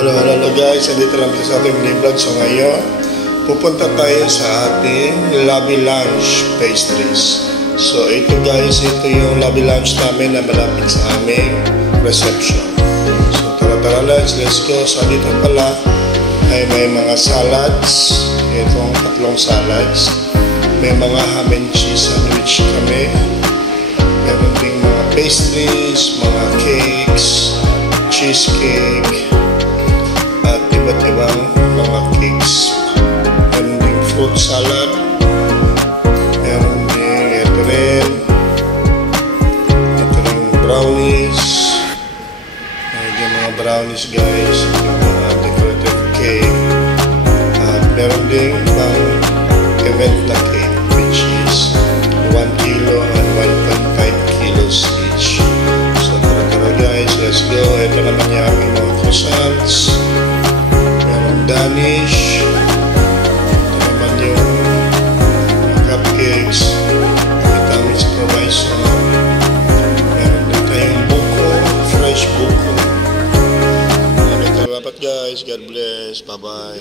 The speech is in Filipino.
Hello guys, andito lang sa ating mini vlog. So ngayon, pupunta tayo sa ating lobby lounge pastries. So ito guys, ito yung lobby lounge namin na malapit sa aming reception. So tara let's go. So dito pala ay may mga salads. Itong tatlong salads. May mga ham and cheese sandwich kami. Meron ding mga pastries, mga cakes, cheesecake, at iba't ibang mga cakes. Meron ding fruit salad. Meron ding ito rin brownies. Meron ding mga brownies guys. Yung mga decorative cake. At meron ding pang event na cake which is 1 kilo and 1.5 kilos each. So tara guys, let's go. Ito naman yung aming mga croissants. Merong Danish. Ito naman yung cupcakes. Ito aming supervisor. Meron din tayong buko, fresh buko. Maraming salamat guys. God bless. Bye bye.